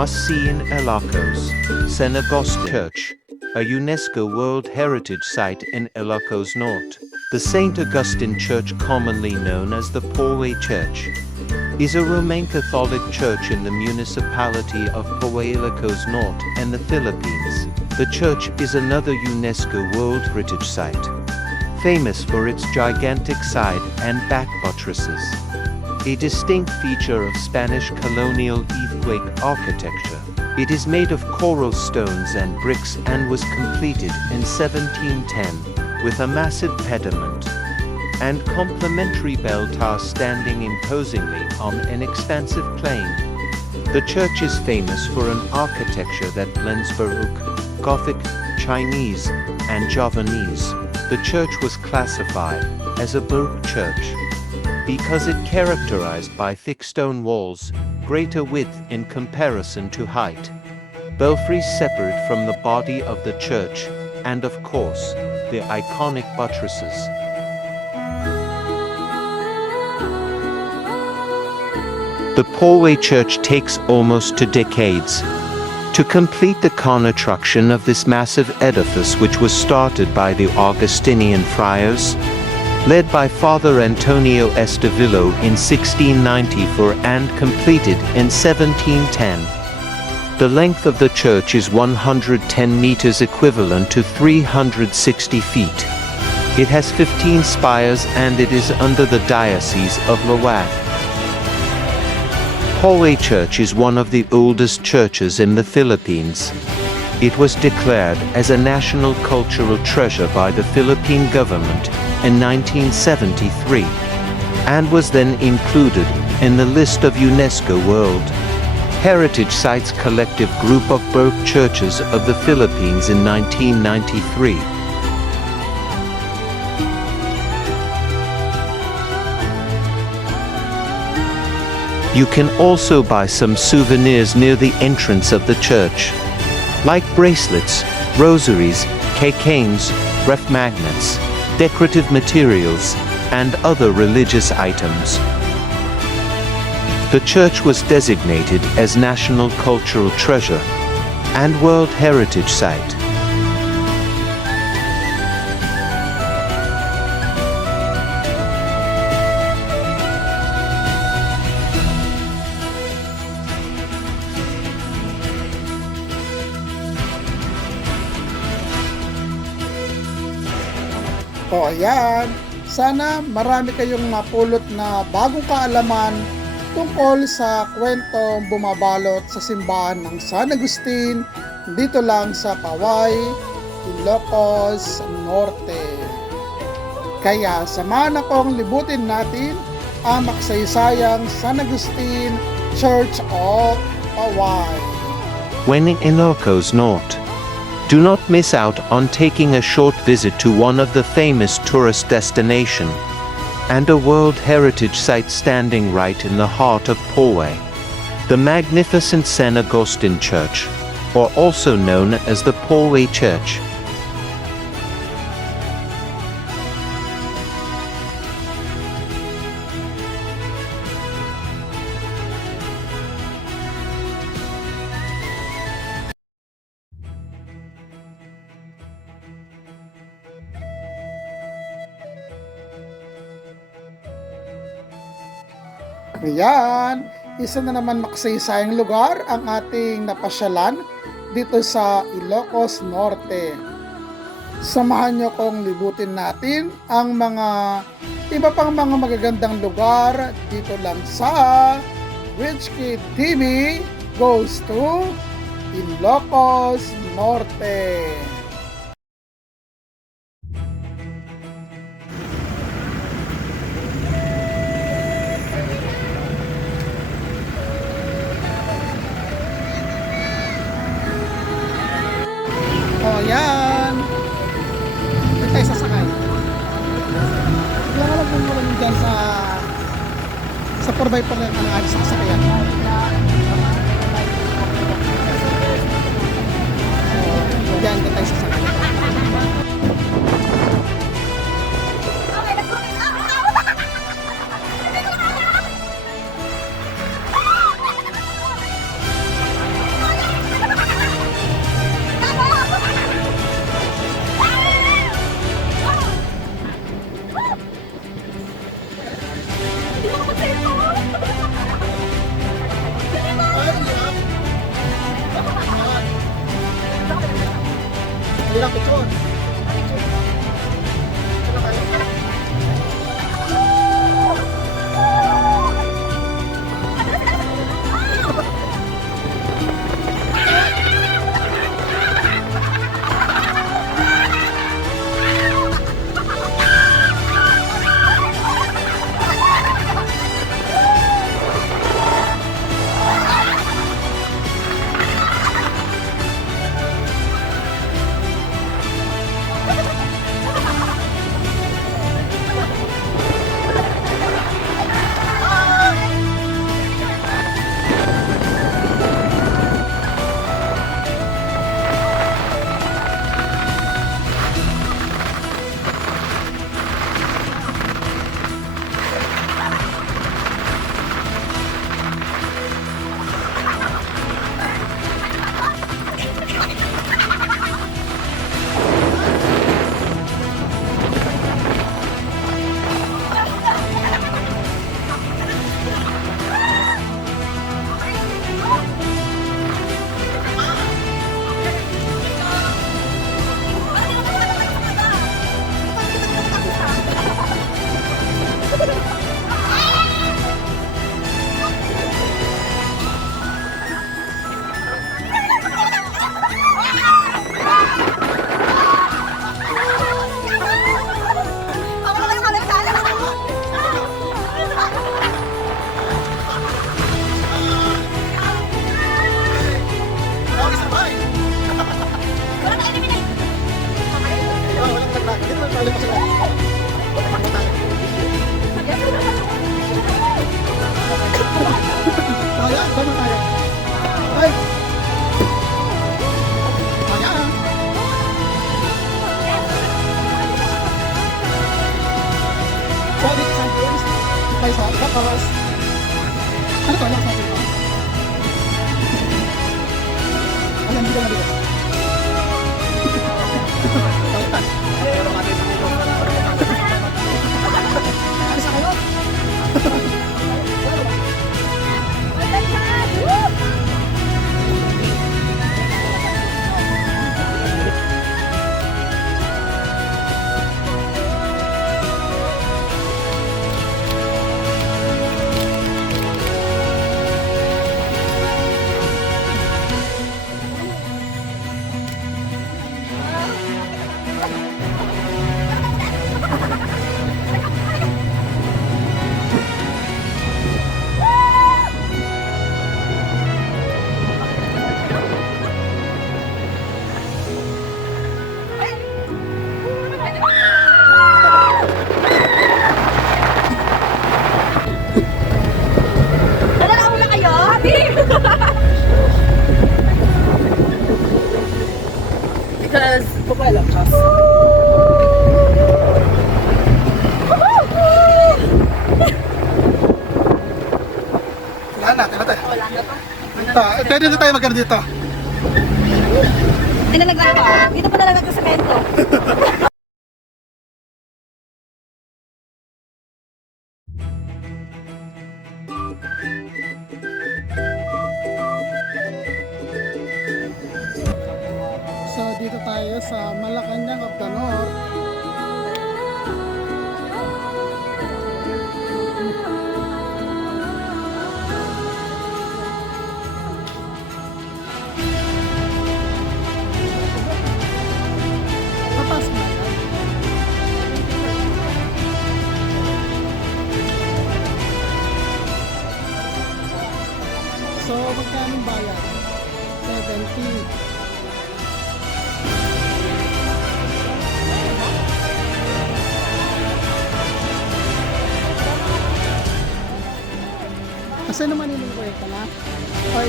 must see in ILOCOS Norte Church, a UNESCO World Heritage Site in ILOCOS Norte. The St. Augustine Church, commonly known as the Poway Church, is a Roman Catholic church in the municipality of Poway, ILOCOS Norte, in the Philippines. The church is another UNESCO World Heritage Site, famous for its gigantic side and back buttresses, a distinct feature of Spanish colonial earthquake architecture. It is made of coral stones and bricks and was completed in 1710, with a massive pediment and complementary bell tower standing imposingly on an expansive plain. The church is famous for an architecture that blends Baroque, Gothic, Chinese, and Javanese. The church was classified as a Baroque church because it characterized by thick stone walls, greater width in comparison to height, belfries separate from the body of the church, and of course, the iconic buttresses. The Poway Church takes almost 2 decades to complete the construction of this massive edifice, which was started by the Augustinian friars, led by Father Antonio Estevillo in 1694 and completed in 1710. The length of the church is 110 meters, equivalent to 360 feet. It has 15 spires and it is under the Diocese of Lawath. Poway Church is one of the oldest churches in the Philippines. It was declared as a national cultural treasure by the Philippine government in 1973 and was then included in the list of UNESCO World Heritage Sites collective group of Baroque churches of the Philippines in 1993. You can also buy some souvenirs near the entrance of the church, like bracelets, rosaries, keychains, ref magnets, decorative materials, and other religious items. The church was designated as National Cultural Treasure and World Heritage Site. O ayan, sana marami kayong mapulot na bagong kaalaman tungkol sa kwentong bumabalot sa simbahan ng San Agustin dito lang sa Poway, Ilocos Norte. Kaya samahan akong libutin natin ang makasaysayang San Agustin Church of Poway. When in Ilocos Norte, do not miss out on taking a short visit to one of the famous tourist destinations and a World Heritage Site standing right in the heart of Poway, the magnificent San Agustin Church, or also known as the Poway Church. Ayan, isa na naman makasaysayang lugar ang ating napasyalan dito sa Ilocos Norte. Samahan nyo kong libutin natin ang mga iba pang mga magagandang lugar dito lang sa ReachKidTV goes to Ilocos Norte. Ayan. Ito tayo sasakay. Wala ka lang kung wala nyo dyan sa 4x4 na ang sa sasakyan. Diyan ito tayo sasakay. tayo sa ILOCOS. Ano to? Ano sa atin? Alam, dito na dito. Ano sa kayo? Nalalaw na kayo? Because Pupala Plus. Wala na, tila tayo. Wala na to. Dito, pwede na tayo magkano dito. Nilalagyan pa. Dito pa nalagyan ko semento. So dito tayo sa Malacanang of the North. Papasok na yan. So magkano bayad? 70. Kasi naman inuwi ka na? Or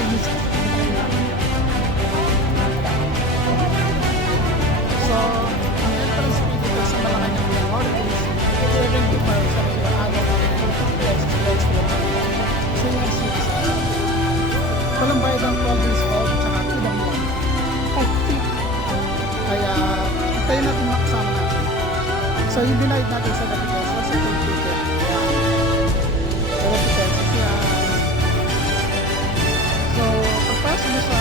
so, ang entrance fee dito sa Malacanang ng Norte is 75 sa mga araw ng pesos. So, yung 6. Walang bayad ang 12 years old tsaka ilang lang. Kaya, hintayin natin makasama natin. So, yung binayad natin sa 30 pesos sa 20 ticket. Kaya, 30 pesos yan. So, pagpasok mo sa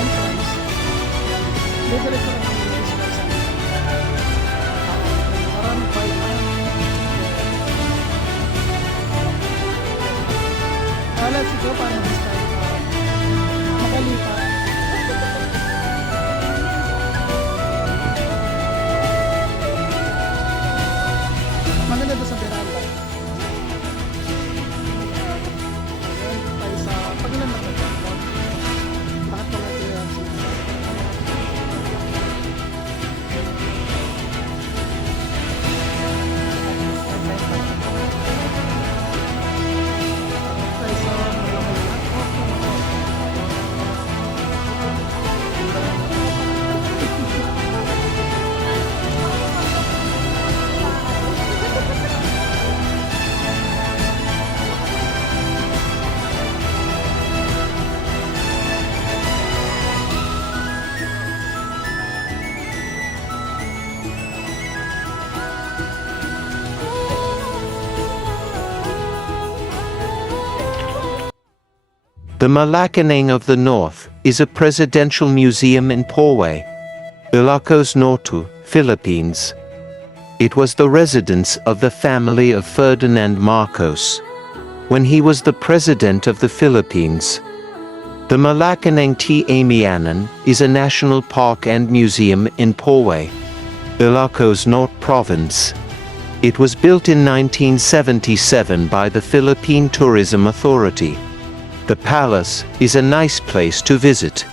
entrance, libre ko naman yung business. Maraming pa yun. Let's go para this time. Makalipa. Maganda doon sa veranda. Tayo sa paglalan na ito. Bakit pa natin yan? Tayo sa The Malacanang of the North is a presidential museum in Pauay, ILOCOS Norte, Philippines. It was the residence of the family of Ferdinand Marcos when he was the president of the Philippines. The Malacanang Amianan is a national park and museum in Pauay, ILOCOS Norte Province. It was built in 1977 by the Philippine Tourism Authority. The palace is a nice place to visit,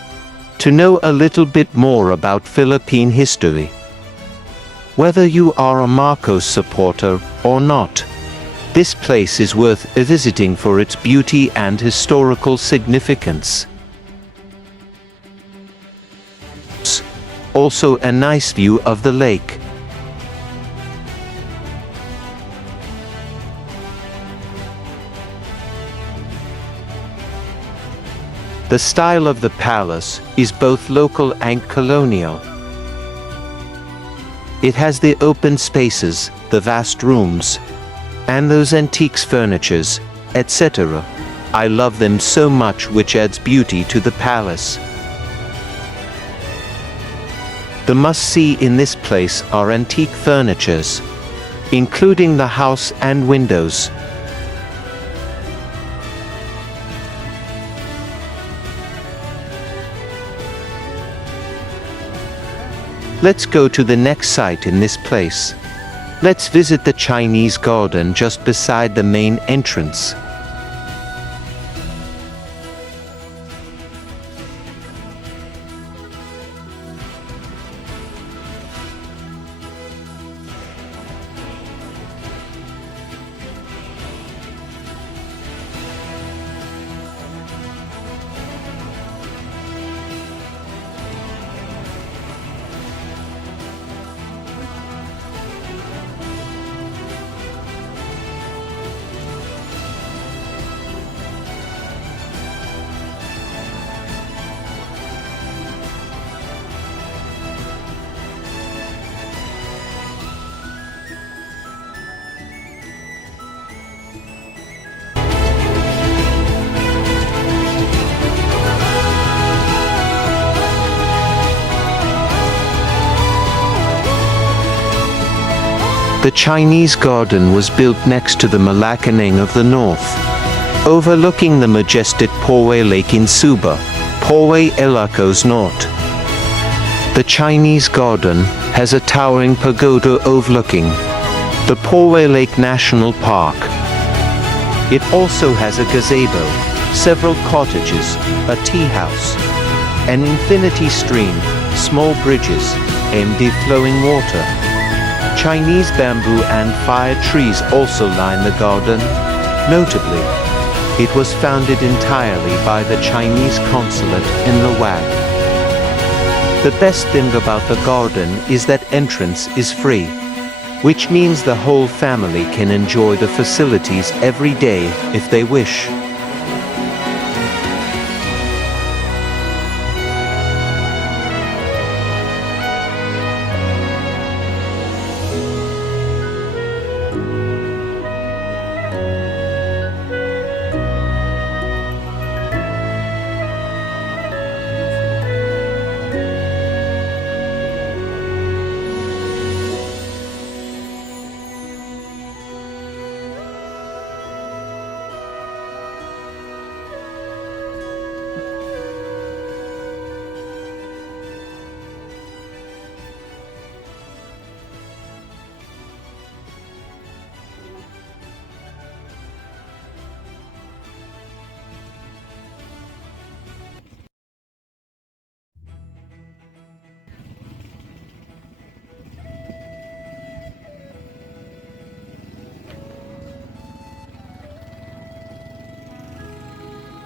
to know a little bit more about Philippine history. Whether you are a Marcos supporter or not, this place is worth visiting for its beauty and historical significance. Also a nice view of the lake. The style of the palace is both local and colonial. It has the open spaces, the vast rooms, and those antiques furnitures, etc. I love them so much, which adds beauty to the palace. The must-see in this place are antique furnitures, including the house and windows. Let's go to the next site in this place. Let's visit the Chinese garden just beside the main entrance. The Chinese garden was built next to the Malacanang of the north, overlooking the majestic Poway Lake in Suba, Poway, ILOCOS Norte. The Chinese garden has a towering pagoda overlooking the Poway Lake National Park. It also has a gazebo, several cottages, a tea house, an infinity stream, small bridges, and flowing water. Chinese bamboo and fire trees also line the garden. Notably, it was founded entirely by the Chinese consulate in the WAG. The best thing about the garden is that entrance is free, which means the whole family can enjoy the facilities every day if they wish.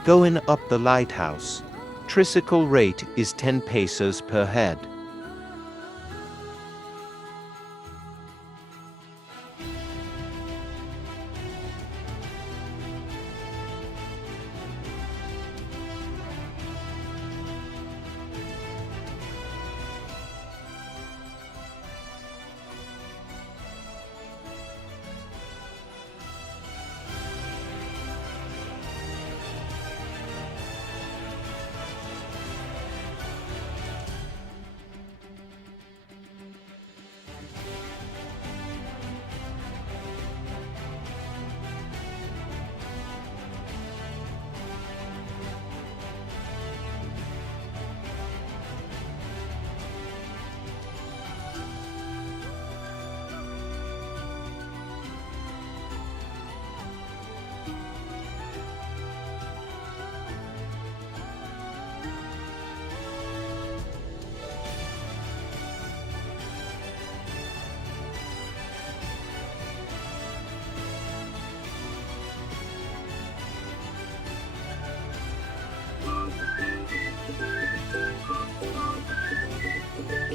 Going up the lighthouse, tricycle rate is 10 pesos per head.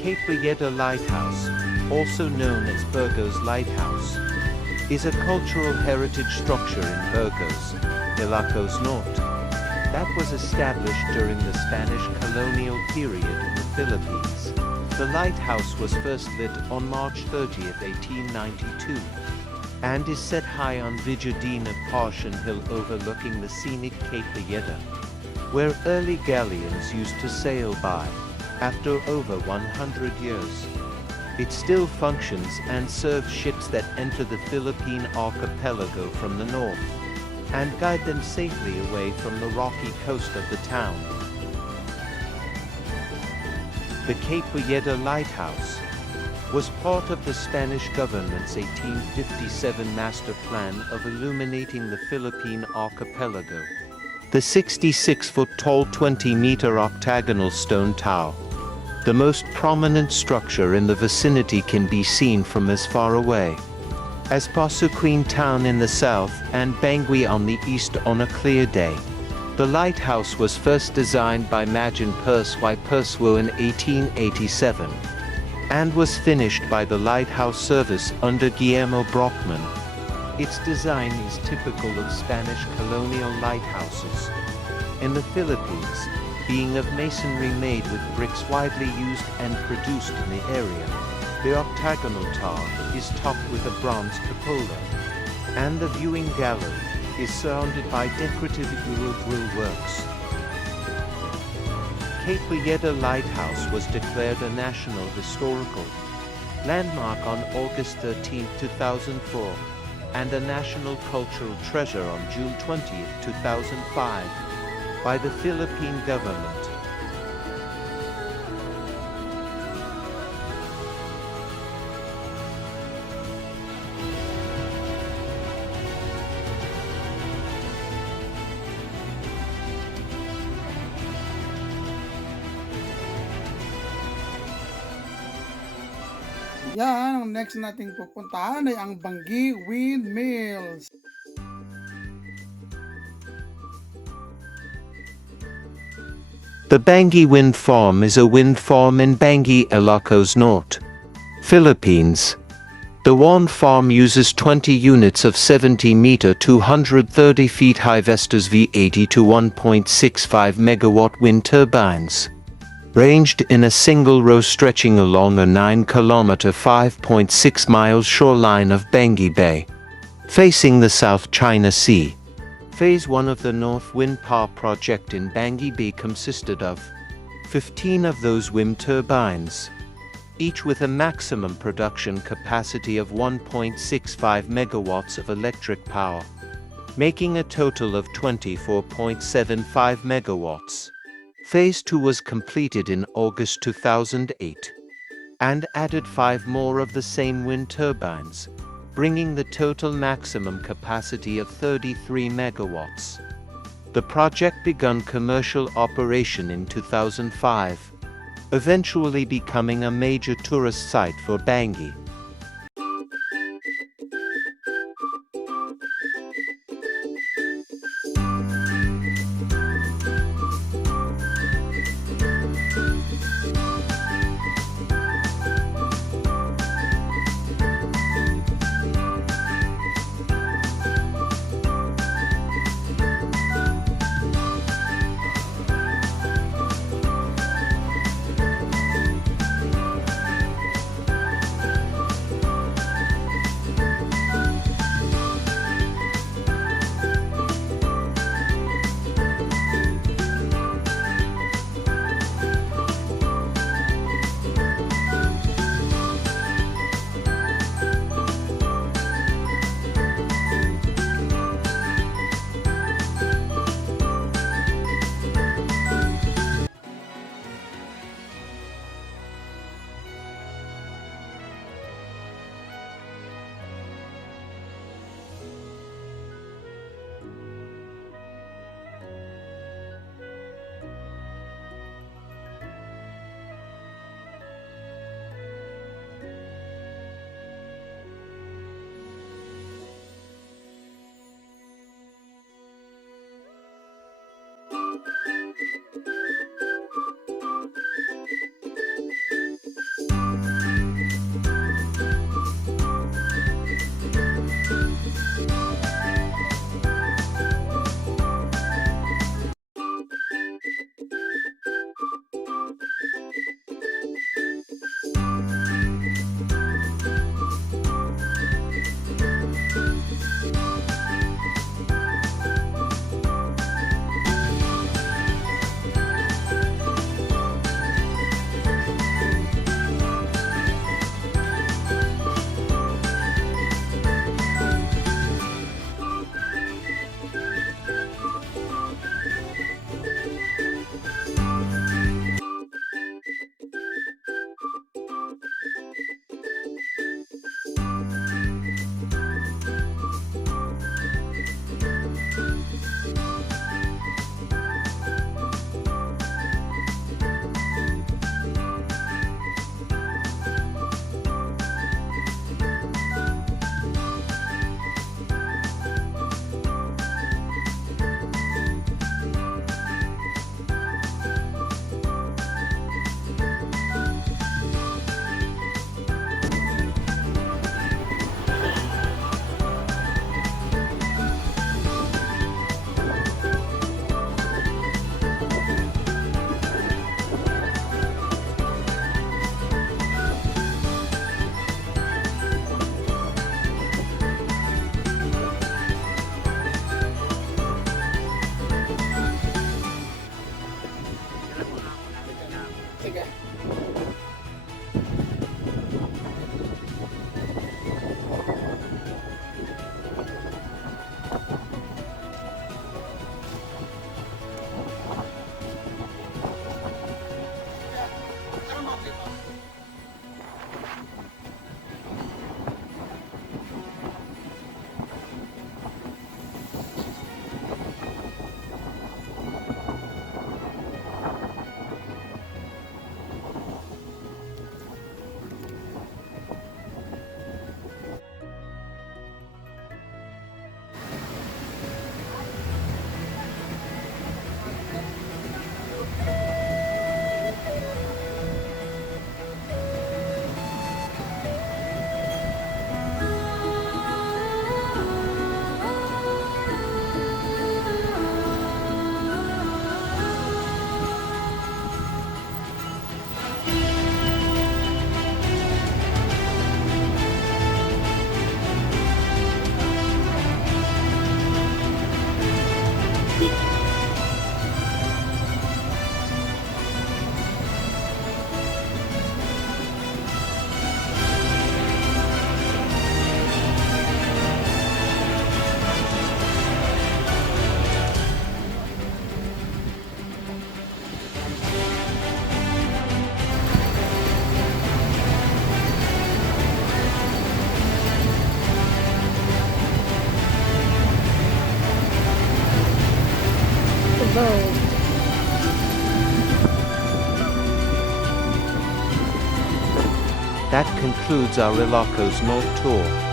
Cape Villeta Lighthouse, also known as Burgos Lighthouse, is a cultural heritage structure in Burgos, ILOCOS Norte. that was established during the Spanish colonial period in the Philippines. The lighthouse was first lit on March 30, 1892, and is set high on Vijayadina Portion Hill overlooking the scenic Cape Valletta, where early galleons used to sail by. After over 100 years, it still functions and serves ships that enter the Philippine archipelago from the north, and guide them safely away from the rocky coast of the town. The Cape Valletta Lighthouse was part of the Spanish government's 1857 master plan of illuminating the Philippine archipelago. The 66-foot tall 20-meter octagonal stone tower, the most prominent structure in the vicinity, can be seen from as far away as Pasuquin town in the south and Bangui on the east on a clear day. The lighthouse was first designed by Majan Perswai Perswo in 1887 and was finished by the Lighthouse Service under Guillermo Brockman. Its design is typical of Spanish colonial lighthouses in the Philippines, being of masonry made with bricks widely used and produced in the area. The octagonal tower is topped with a bronze cupola, and the viewing gallery is surrounded by decorative Euro grill works. Cape Valletta Lighthouse was declared a National Historical Landmark on August 13, 2004, and a National Cultural Treasure on June 20, 2005, by the Philippine government. Yan, ang next nating pupuntahan ay ang Bangi Windmills. The Bangi Wind Farm is a wind farm in Bangi, ILOCOS Norte, Philippines. The one farm uses 20 units of 70-meter 230 feet high Vestas V80 to 1.65 megawatt wind turbines, ranged in a single row stretching along a 9-kilometer 5.6 miles shoreline of Bangi Bay, facing the South China Sea. Phase 1 of the North Wind Power Project in Bangi Bay consisted of 15 of those wind turbines, each with a maximum production capacity of 1.65 megawatts of electric power, making a total of 24.75 megawatts. Phase 2 was completed in August 2008 and added 5 more of the same wind turbines, bringing the total maximum capacity of 33 megawatts. The project began commercial operation in 2005, eventually becoming a major tourist site for Bangi. That concludes our ILOCOS Norte tour.